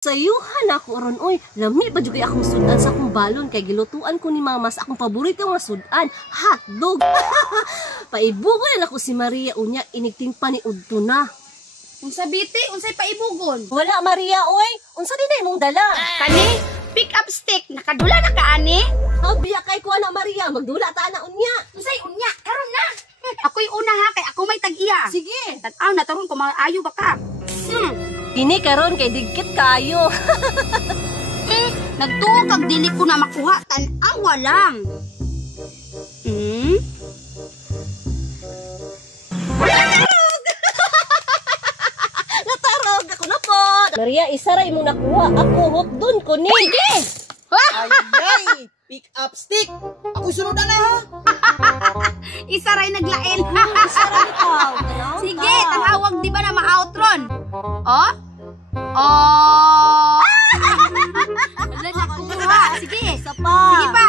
Sayuhan ako ron, oy. Lami pa jud akong sudan sa akong balon kay gilutuan ko ni mama sa akong paborito nga sudan, hotdog. Paibugon na ako si Maria unya inigting pa ni udto na. Unsa biti? Unsay paibugon? Wala Maria, oy. Unsa din imong dala? Kani, pick up stick, nakadula na ka ani? Biya kay ko na Maria, magdula ta na unya. Unsay unya? Karon na. Ako'y una ha kay ako may tag-iya. Sige. Tag-aw na taron ko maayo ba ka? Ini karon kay digkit kayo. Nagtuo kag dili ko na makuha, tan-awa lang. Natarog ako na po. Maria, isa ra imong nakuha. Ako hotdon ko ni. Sige. Ay, pick up stick. Ako sunod na ha. Isa ray naglain. Sige, Wow. tanawag di ba na ma-outron? Oh? Oh! Wala na kuha. Sige. Isa pa. Sige pa.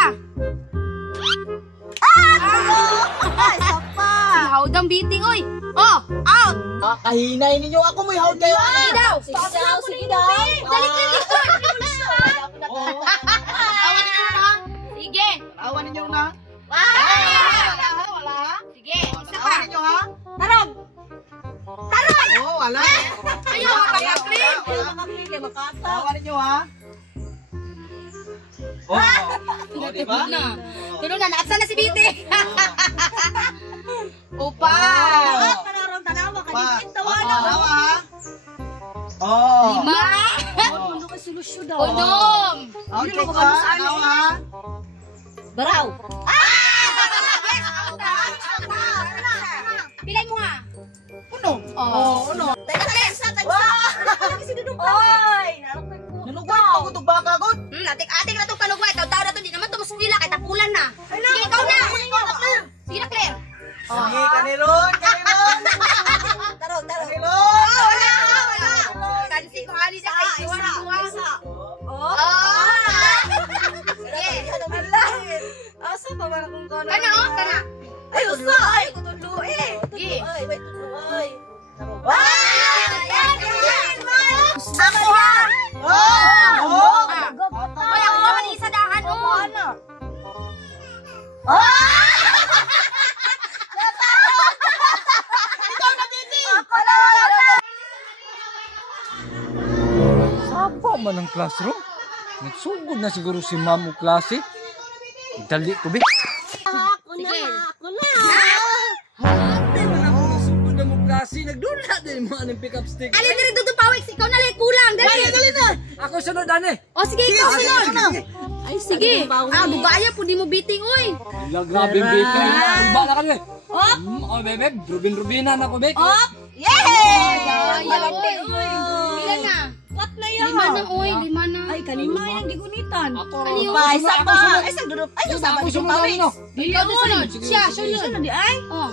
Isa pa. Si Haudang biting, oy. Oh, out. Kahinay ninyo ako may hold kayo. Sige daw. Sige daw, sige daw. Dali ka dito. Sige. Awan ninyo na. Wala ha? Sige, isa pa. Awan ninyo ha? Tarog. Tarog. Oo, wala. Ayaw, makakapin. Makapili, makata. Awan ninyo ha? Oh, di ba? Tulo na, naaksa na si Biti. Upa. Panarong tanawa ka Pa. dikit tawana. Awa ha? Oh. Lima. Mundo ka solusyon daw. Unom. Okay ka? Awa ha? Baraw. Pilay mo nga. Uno. Oh. Uno. Tagsa. Kasi dudong oy. Nanugway pa ko itong baka ko. Atik na itong kalugway. Tao-tao na ito. Di naman ito masukila. Kaya tapulan na. Sige, ikaw na. Sige na, Claire. Sige, kaniron. Tarong. Kaniron. Kansi ko ali na kay Siwa na buwa. Oh. Sige. Asa pa man akong kana? Kana o, kana. Ay, usa. Ay, kutudlo eh. Sige. Ay, wait, tudlo ay. Ako ha. Oh. Hoy, ako man isa dahan mo. Sapa man ang classroom? Nagsugod na siguro si ma'am o klase. Dali ko, be. Ako na. Ate, man ako nagsugod na mo klase. Nagdula din mo anong pick up stick. Alin diri dudong pawik. Ikaw na lang kulang. Dali na. Ako sunod, ane. O sige, ikaw sunod. Ay, Sige. Bubaya po di mo biting, oy. Grabe, baby. Tumba na kami. Oh, bebe. Rubin-rubinan ako, be. Yay! Ilan na? What na yan? Lima na, oy. Lima na. Ay, kanina yung gigunitan. Ako, Ano yun? Pa, isa pa. sunod. Ay, sagdurop. Ay, Ako sabat yung sunod, pawis. ano? Ikaw na sunod. Siya, sunod. Sunod di ay? Oh.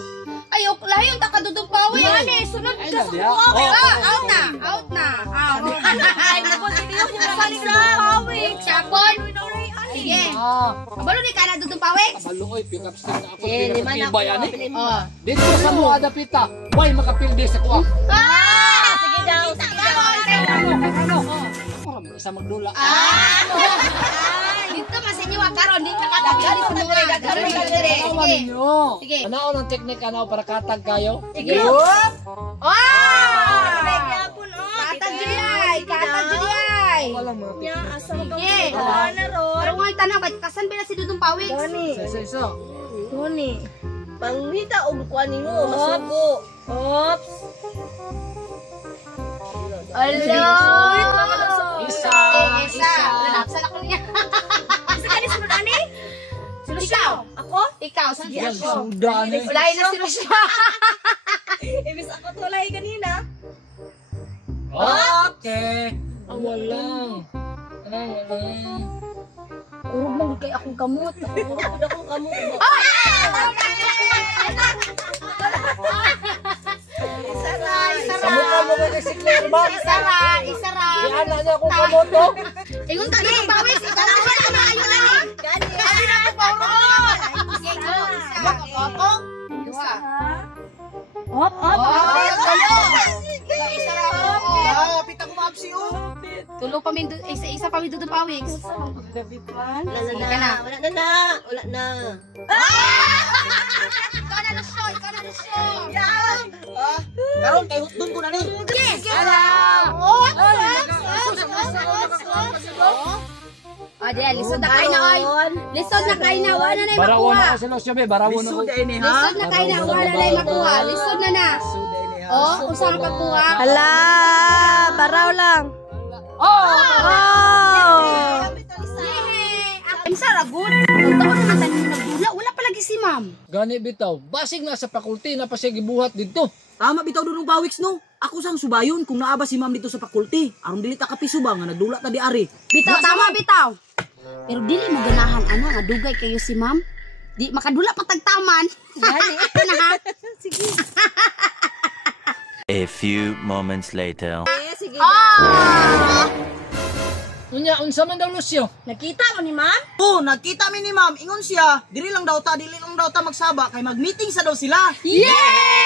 Ay, lahi yung takadudong pawik. Ano sunod Ay, ka sa dali, buwak. ah. Out na. Out na. Out. Ay, continue yung nasaling sa pawis. Sapon. Sige. Kabalo ni ka na dudong pawik. Kabaluoy, pick up stick na ako. Lima na Pinakatibay, ako. ane. Pili mo. Oh. Dito sa mga adapita. Why makapildi sa kuha? Sige daw, sige daw. Parang isa magdula. Dito masinyo karon di ka katagari sa mga daghan dire. Ano Sige. ninyo? Sige. Ano ang teknik ano para katag kayo? Sige. Wow! Yapon Katag jiyay, katag jiyay. Wala mga teknik. Asa mo Sige. na ron? Pero nga tanaw kay kasan bila si Dudong Pawik. Isa. Tony. Pangita og kuan nimo, masugo. Oops. Hello. Isa. Naksan ako niya. Isa ka ni sunod ani? Ikaw. Ako? Ikaw sige Yan, ako. sudan eh. Ulay na si Lucia. Ibis ako tulay kanina. Okay. Walang. Walang. Urog mo kay akong kamot. Urod akong kamo. Sa mukha mo nga si Claire ba? Isara. Iyan na niya akong kamoto. Ingon ta Dudong Pawik, ikaw na ba ayo na ni? Gani. Sige, go. Isa. Isa. Op. Oh, kayo. Isa ra ako. Pitang Apsi oh. Tulo pa min isa pa min dudong pawiks. Wala Ka na. Wala na. Ikaw na lusyon, ikaw na lusyon. Karon kay hutdon ko na ni. Yes! Oh, diyan, lisod na kayo na, oy. Lisod na kayo na, wala na yung Barawan makuha. ako sa Lucio, be. Barawan ako. Lisod ay ni ha. Lisod na kayo na, wala na yung makuha. Lisod na na. Lisod ay ni ha. Oh, usa ang pagkuha. Hala, baraw lang. Oh! Oh! Ang saragon. Totoo naman tayo nagdula. Wala pa lagi si ma'am. Gani bitaw. Basig na sa faculty na pa siya gibuhat dito. Tama bitaw dunong pawiks no. Ako sang subayon kung naaba si ma'am dito sa faculty. Aron dili ta kapiso ba nga nagdula ta di ari. Bitaw, tama, bitaw. Pero dili mo ganahan, ana, nga dugay kayo si ma'am. Di, makadula pa tagtaman. Gani. Na ha? Sige. A few moments later. Sige. Unya, unsa man daw Lucio? Nakita mo ni ma'am? Oh, nagkita mi ni ma'am. Ingon siya, dili lang daw ta magsaba kay mag-meeting sa daw sila. Yay!